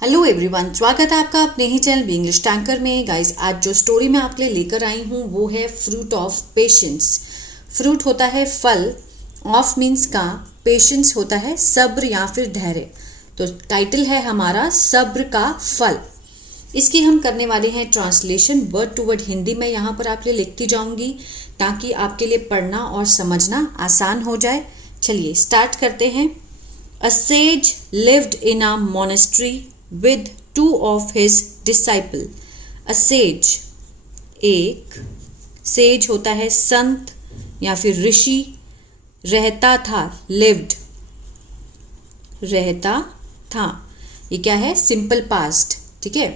Hello everyone, स्वागत है आपका अपने ही चैनल बी इंग्लिश टैंकर में। गाइस, आज जो स्टोरी मैं आपके लिए लेकर आई हूँ वो है फ्रूट ऑफ पेशेंस। फ्रूट होता है फल, ऑफ मीन्स का, पेशेंस होता है सब्र या फिर धैर्य। तो टाइटल है हमारा सब्र का फल। इसकी हम करने वाले हैं translation word to word. Hindi में यहाँ पर आपके लिए लिखती जाऊंगी ताकि आपके लिए पढ़ना और समझना आसान हो जाए। चलिए स्टार्ट करते हैं। A sage lived in a monastery with two of his disciples. A sage, एक sage होता है संत या फिर ऋषि। रहता था, lived, रहता था, ये क्या है? सिंपल पास्ट, ठीक है।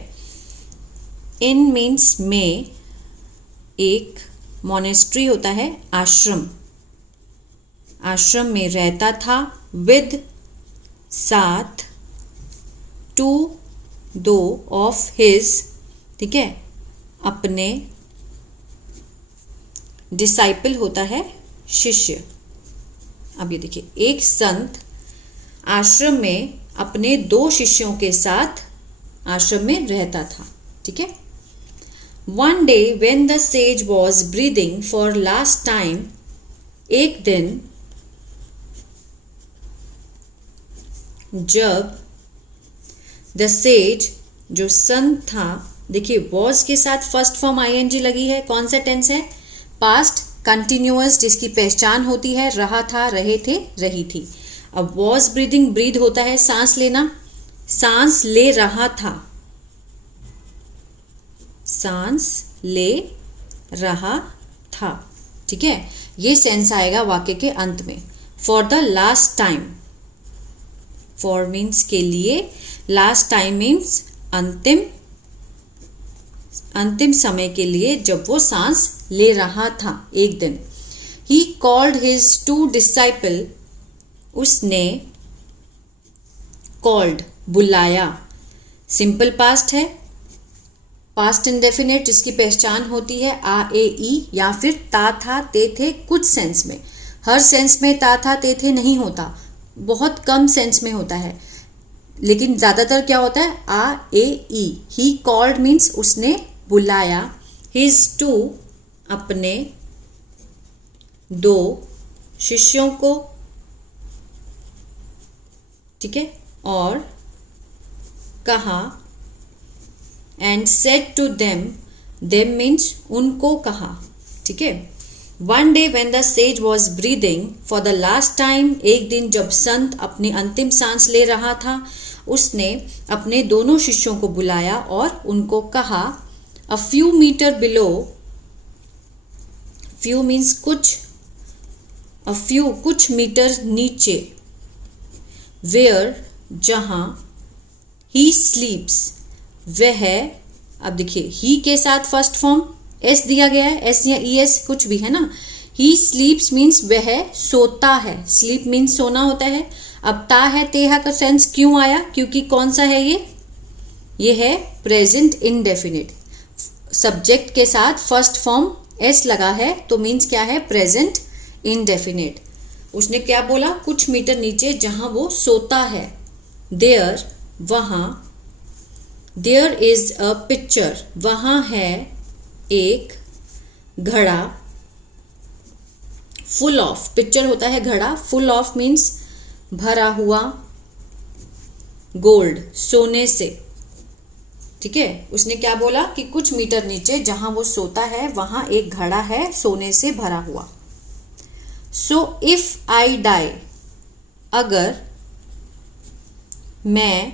in मीन्स में, एक मोनेस्ट्री होता है आश्रम, आश्रम में रहता था। with साथ, टू दो, ऑफ हिज, ठीक है, अपने, डिसाइपल होता है शिष्य। अब ये देखिए, एक संत आश्रम में अपने दो शिष्यों के साथ आश्रम में रहता था, ठीक है। One day when the sage was breathing for last time, एक दिन जब द सेज, जो संत था, देखिए वॉज के साथ फर्स्ट फॉर्म आईएनजी लगी है। कौन सा टेंस है? पास्ट कंटिन्यूअस, जिसकी पहचान होती है रहा था, रहे थे, रही थी। अब वॉज ब्रीदिंग, ब्रीद होता है सांस लेना, सांस ले रहा था, सांस ले रहा था, ठीक है। ये सेंस आएगा वाक्य के अंत में। For the last time, for means के लिए, लास्ट टाइम मीन्स अंतिम, अंतिम समय के लिए जब वो सांस ले रहा था एक दिन। He called his two disciple, उसने कॉल्ड, बुलाया, सिंपल पास्ट है, पास्ट इंडेफिनिट, जिसकी पहचान होती है आ ए ई या फिर ता था ते थे। कुछ सेंस में, हर सेंस में ता था ते थे नहीं होता, बहुत कम सेंस में होता है, लेकिन ज्यादातर क्या होता है आ ए ई। ही कॉल्ड मीन्स उसने बुलाया, हिज टू अपने दो शिष्यों को, ठीक है, और कहा, and said to them, them means उनको कहा, ठीक है। One day when the sage was breathing for the last time, एक दिन जब संत अपनी अंतिम सांस ले रहा था, उसने अपने दोनों शिष्यों को बुलाया और उनको कहा, a few meter below, few means कुछ, अ फ्यू कुछ मीटर नीचे, वेयर जहां, ही स्लीप्स वह, अब देखिए ही के साथ फर्स्ट फॉर्म एस दिया गया है, एस या ई एस कुछ भी है ना। ही स्लीप्स मीन्स वह सोता है, स्लीप मीन्स सोना होता है। अब ता है तेहा का सेंस क्यों आया? क्योंकि कौन सा है ये है प्रेजेंट इंडेफिनिट, सब्जेक्ट के साथ फर्स्ट फॉर्म एस लगा है, तो मीन्स क्या है? Present indefinite. उसने क्या बोला? कुछ मीटर नीचे जहां वो सोता है। देयर, वहां, देयर इज अ पिक्चर, वहां है एक घड़ा, फुल ऑफ, पिक्चर होता है घड़ा, फुल ऑफ मीन्स भरा हुआ, गोल्ड, सोने से, ठीक है। उसने क्या बोला कि कुछ मीटर नीचे जहां वो सोता है वहां एक घड़ा है सोने से भरा हुआ। सो इफ आई डाई, अगर मैं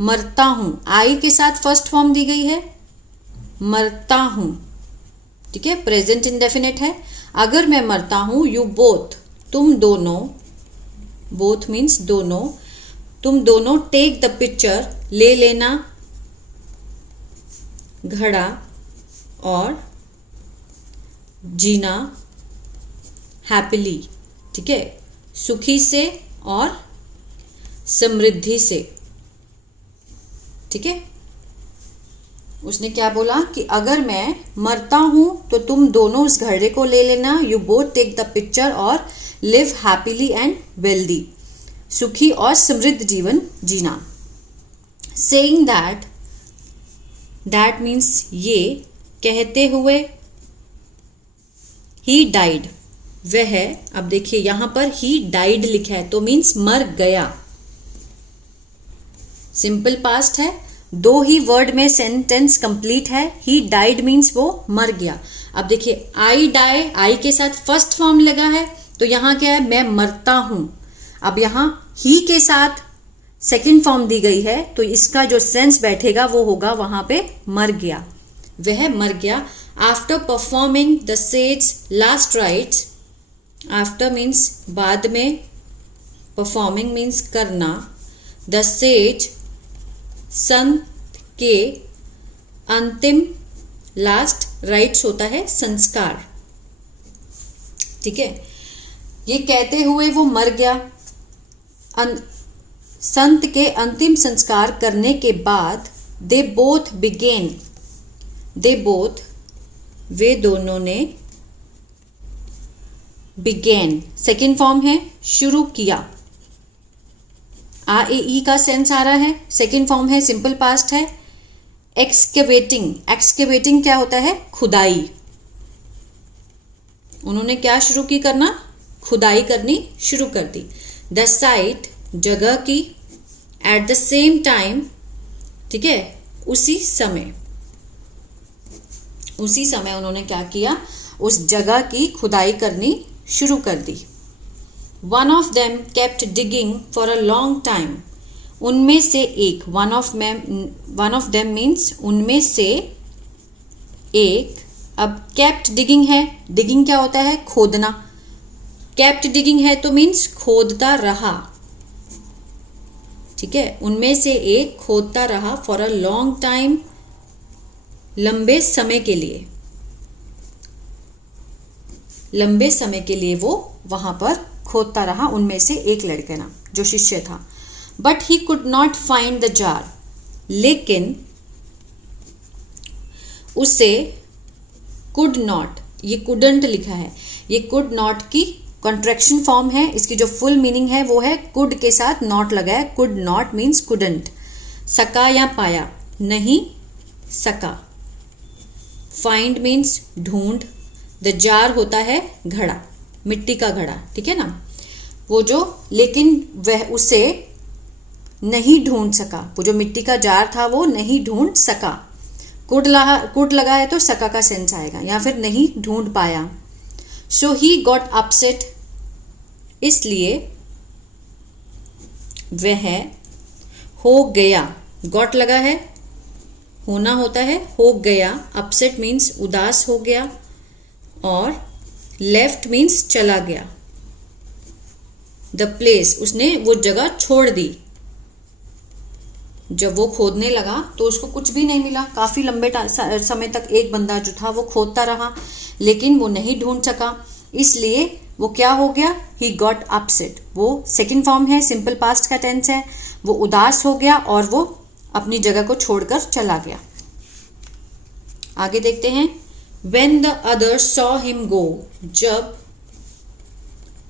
मरता हूं, आई के साथ फर्स्ट फॉर्म दी गई है, मरता हूं, ठीक है, प्रेजेंट इंडेफिनिट है। अगर मैं मरता हूं, यू बोथ, तुम दोनों, बोथ मीन्स दोनों, तुम दोनों, टेक द पिक्चर, ले लेना घड़ा, और जीना हैप्पीली, ठीक है, सुखी से और समृद्धि से, ठीक है। उसने क्या बोला कि अगर मैं मरता हूं तो तुम दोनों उस घड़े को ले लेना, you both take the pitcher, और लिव हैप्पीली एंड वेल्दी, सुखी और समृद्ध जीवन जीना। सेइंग दैट, दैट मीन्स ये, कहते हुए, ही डाइड, वह, अब देखिए यहां पर ही डाइड लिखा है तो मीन्स मर गया। सिंपल पास्ट है, दो ही वर्ड में सेंटेंस कंप्लीट है। ही डाइड मीन्स वो मर गया। अब देखिए आई डाई, आई के साथ फर्स्ट फॉर्म लगा है तो यहां क्या है, मैं मरता हूं। अब यहां ही के साथ सेकंड फॉर्म दी गई है तो इसका जो सेंस बैठेगा वो होगा वहां पे मर गया, वह मर गया। After performing the sage last rites, after means बाद में, परफॉर्मिंग मीन्स करना, द सेज संत के अंतिम, लास्ट, राइट्स होता है संस्कार, ठीक है। ये कहते हुए वो मर गया। संत के अंतिम संस्कार करने के बाद they both began, they both, वे दोनों ने, बिगेन सेकेंड फॉर्म है, शुरू किया। आ ए ई का सेंस आ रहा है, सेकेंड फॉर्म है, सिंपल पास्ट है। एक्सकेवेटिंग, एक्सकेवेटिंग क्या होता है, खुदाई। उन्होंने क्या शुरू की करना, खुदाई करनी शुरू कर दी। द साइट, जगह की, एट द सेम टाइम, ठीक है, उसी समय, उसी समय उन्होंने क्या किया, उस जगह की खुदाई करनी शुरू कर दी। One of them kept digging for a long time, उनमें से एक, वन ऑफ देम मीन्स उनमें से एक। अब केप्ट डिगिंग है, डिगिंग क्या होता है, खोदना। केप्ट डिगिंग है तो मीन्स खोदता रहा, ठीक है। उनमें से एक खोदता रहा, फॉर अ लॉन्ग टाइम, लंबे समय के लिए, लंबे समय के लिए वो वहां पर खोदता रहा, उनमें से एक लड़के ना, जो शिष्य था। But he could not find the jar, लेकिन उसे, कुड नॉट, ये कुडंट लिखा है, ये कुड नॉट की कॉन्ट्रैक्शन फॉर्म है। इसकी जो फुल मीनिंग है वो है कुड के साथ नॉट लगा है, कुड नॉट मीन्स कुडंट। सका या पाया, नहीं सका। फाइंड मीन्स ढूंढ। द जार होता है घड़ा, मिट्टी का घड़ा, ठीक है ना, वो जो, लेकिन वह उसे नहीं ढूंढ सका, वो जो मिट्टी का जार था वो नहीं ढूंढ सका। कुड लगा है तो सका का सेंस आएगा, या फिर नहीं ढूंढ पाया। सो ही गॉट अपसेट, इसलिए वह हो गया, गॉट लगा है, होना होता है, हो गया। अपसेट मीन्स उदास हो गया, और लेफ्ट मीन्स चला गया। द प्लेस, उसने वो जगह छोड़ दी। जब वो खोदने लगा तो उसको कुछ भी नहीं मिला। काफी लंबे समय तक एक बंदा जो था वो खोदता रहा, लेकिन वो नहीं ढूंढ सका, इसलिए वो क्या हो गया, ही गॉट अपसेट। वो सेकंड फॉर्म है, सिंपल पास्ट का टेंस है। वो उदास हो गया और वो अपनी जगह को छोड़कर चला गया। आगे देखते हैं। When the other saw him go, जब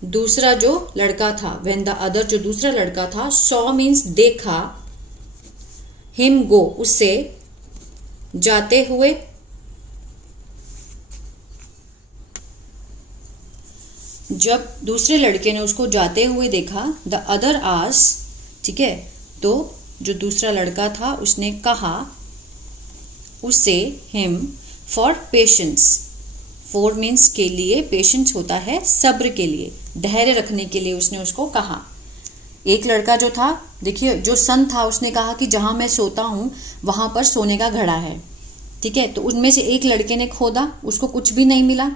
दूसरा जो लड़का था, when the other जो दूसरा लड़का था, saw means देखा, him go उसे जाते हुए, जब दूसरे लड़के ने उसको जाते हुए देखा, द अदर आस, ठीक है, तो जो दूसरा लड़का था उसने कहा उसे, him, for patience. For means के लिए, पेशेंस होता है सब्र के लिए, धैर्य रखने के लिए उसने उसको कहा। एक लड़का जो था, देखिए जो सन था, उसने कहा कि जहाँ मैं सोता हूँ वहाँ पर सोने का घड़ा है, ठीक है। तो उनमें से एक लड़के ने खोदा, उसको कुछ भी नहीं मिला,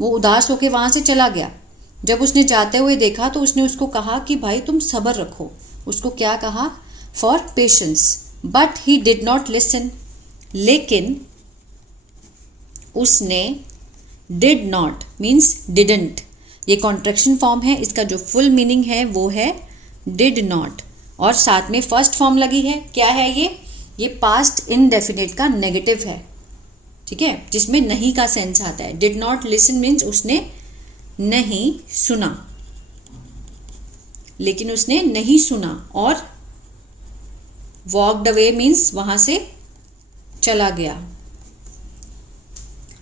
वो उदास होकर वहाँ से चला गया। जब उसने जाते हुए देखा तो उसने उसको कहा कि भाई तुम सब्र रखो। उसको क्या कहा, for patience. But he did not listen, लेकिन उसने, डिड नॉट मीन्स डिडंट, ये कॉन्ट्रैक्शन फॉर्म है। इसका जो फुल मीनिंग है वो है डिड नॉट, और साथ में फर्स्ट फॉर्म लगी है। क्या है ये पास्ट इनडेफिनेट का नेगेटिव है, ठीक है, जिसमें नहीं का सेंस आता है। डिड नॉट लिसन मीन्स उसने नहीं सुना, लेकिन उसने नहीं सुना और वॉकड अवे मीन्स वहां से चला गया।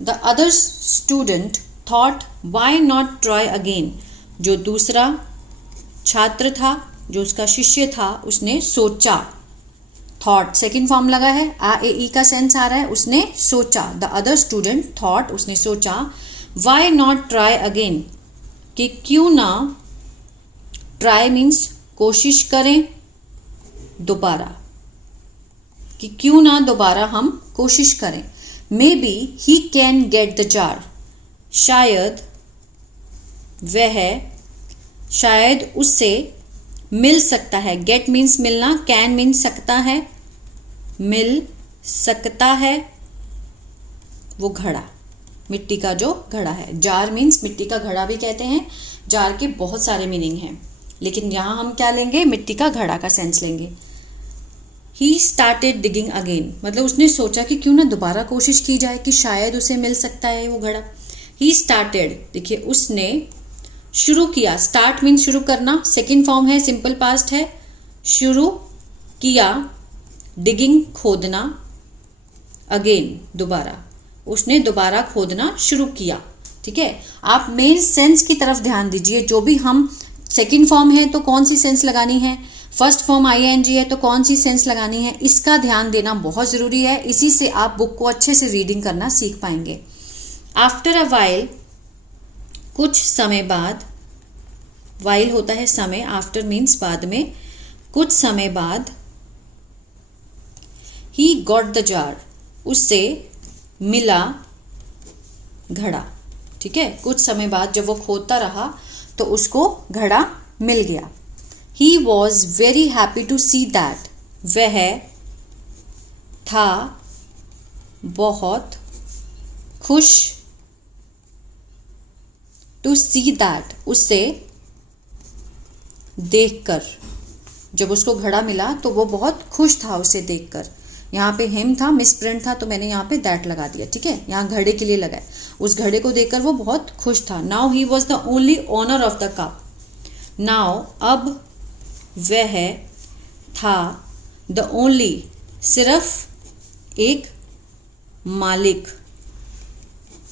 The other student thought why not try again, जो दूसरा छात्र था, जो उसका शिष्य था, उसने सोचा। थॉट सेकेंड फॉर्म लगा है, आ ए ई का सेंस आ रहा है, उसने सोचा। द अदर स्टूडेंट थॉट, उसने सोचा। वाई नॉट ट्राई अगेन, कि क्यों ना, ट्राई मीन्स कोशिश करें दोबारा, कि क्यों ना दोबारा हम कोशिश करें। May be he can get the jar, शायद वह, शायद उससे मिल सकता है। गेट मीन्स मिलना, कैन मीन्स सकता है, मिल सकता है वो घड़ा, मिट्टी का जो घड़ा है। जार मीन्स मिट्टी का घड़ा भी कहते हैं। जार के बहुत सारे मीनिंग हैं, लेकिन यहां हम क्या लेंगे, मिट्टी का घड़ा का सेंस लेंगे। ही स्टार्टेड डिगिंग अगेन, मतलब उसने सोचा कि क्यों ना दोबारा कोशिश की जाए, कि शायद उसे मिल सकता है वो घड़ा। ही स्टार्टेड, देखिए उसने शुरू किया। स्टार्ट मीन्स शुरू करना, सेकेंड फॉर्म है, सिंपल पास्ट है, शुरू किया। डिगिंग खोदना, अगेन दोबारा, उसने दोबारा खोदना शुरू किया। ठीक है, आप मेन सेंस की तरफ ध्यान दीजिए। जो भी हम सेकेंड फॉर्म है तो कौन सी सेंस लगानी है, फर्स्ट फॉर्म ING है तो कौन सी सेंस लगानी है, इसका ध्यान देना बहुत ज़रूरी है। इसी से आप बुक को अच्छे से रीडिंग करना सीख पाएंगे। आफ्टर अ वाइल, कुछ समय बाद, वाइल होता है समय, आफ्टर मीन्स बाद में, कुछ समय बाद। ही गॉट द जार, उससे मिला घड़ा। ठीक है, कुछ समय बाद जब वो खोदता रहा तो उसको घड़ा मिल गया। He was very happy to see that, वह था बहुत खुश, टू सी दैट, उससे देखकर। जब उसको घड़ा मिला तो वो बहुत खुश था उसे देखकर। यहाँ पे हिम था, मिसप्रिंट था, तो मैंने यहाँ पे दैट लगा दिया। ठीक है, यहाँ घड़े के लिए लगा है। उस घड़े को देखकर वो बहुत खुश था। Now he was the only owner of the cup, now अब वह था, द ओनली सिर्फ एक मालिक,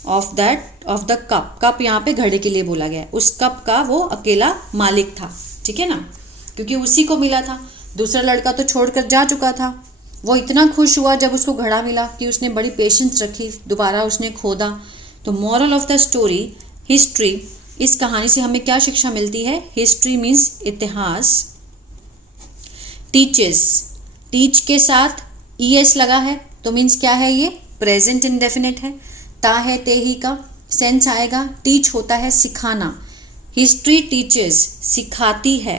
ऑफ द कप। कप यहाँ पे घड़े के लिए बोला गया है, उस कप का वो अकेला मालिक था। ठीक है ना, क्योंकि उसी को मिला था, दूसरा लड़का तो छोड़कर जा चुका था। वो इतना खुश हुआ जब उसको घड़ा मिला कि उसने बड़ी पेशेंस रखी, दोबारा उसने खोदा। तो moral of the story, history, इस कहानी से हमें क्या शिक्षा मिलती है। हिस्ट्री मीन्स इतिहास। टीचेस, टीच के साथ ES लगा है तो मीन्स क्या है, ये प्रेजेंट इंडेफिनिट है। ता है ते ही का सेंस आएगा। टीच होता है सिखाना, हिस्ट्री टीचेस सिखाती है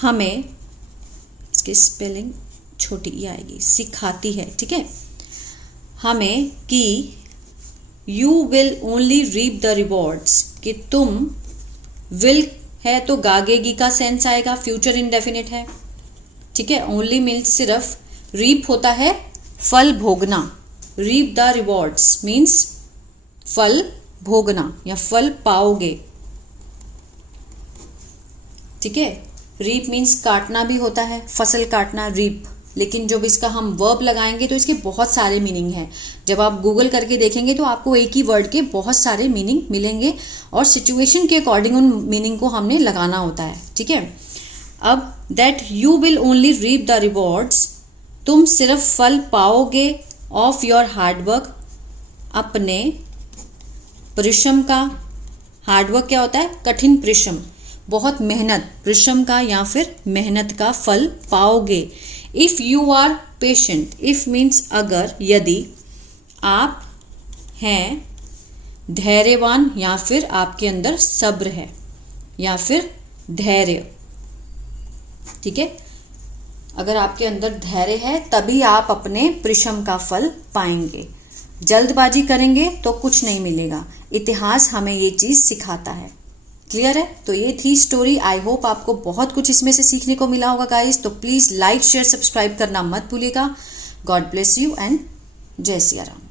हमें, इसकी स्पेलिंग छोटी ई आएगी, सिखाती है। ठीक है, हमें कि you will only reap the rewards, कि तुम, विल है तो गागेगी का सेंस आएगा, फ्यूचर इंडेफिनिट है। ठीक है, ओनली मीन्स सिर्फ, रीप होता है फल भोगना, रीप द रिवॉर्ड्स मीन्स फल भोगना या फल पाओगे। ठीक है, रीप मीन्स काटना भी होता है, फसल काटना, रीप। लेकिन जब इसका हम वर्ब लगाएंगे तो इसके बहुत सारे मीनिंग हैं। जब आप गूगल करके देखेंगे तो आपको एक ही वर्ड के बहुत सारे मीनिंग मिलेंगे और सिचुएशन के अकॉर्डिंग उन मीनिंग को हमने लगाना होता है। ठीक है, अब that you will only reap the rewards, तुम सिर्फ फल पाओगे, ऑफ योर हार्डवर्क, अपने परिश्रम का। हार्डवर्क क्या होता है, कठिन परिश्रम, बहुत मेहनत, परिश्रम का या फिर मेहनत का फल पाओगे। If you are patient, if means अगर, यदि आप हैं धैर्यवान या फिर आपके अंदर सब्र है या फिर धैर्य। ठीक है, अगर आपके अंदर धैर्य है तभी आप अपने परिश्रम का फल पाएंगे। जल्दबाजी करेंगे तो कुछ नहीं मिलेगा। इतिहास हमें ये चीज़ सिखाता है। क्लियर है? तो ये थी स्टोरी। आई होप आपको बहुत कुछ इसमें से सीखने को मिला होगा गाइस। तो प्लीज़ लाइक शेयर सब्सक्राइब करना मत भूलिएगा। गॉड ब्लेस यू एंड जय सिया राम।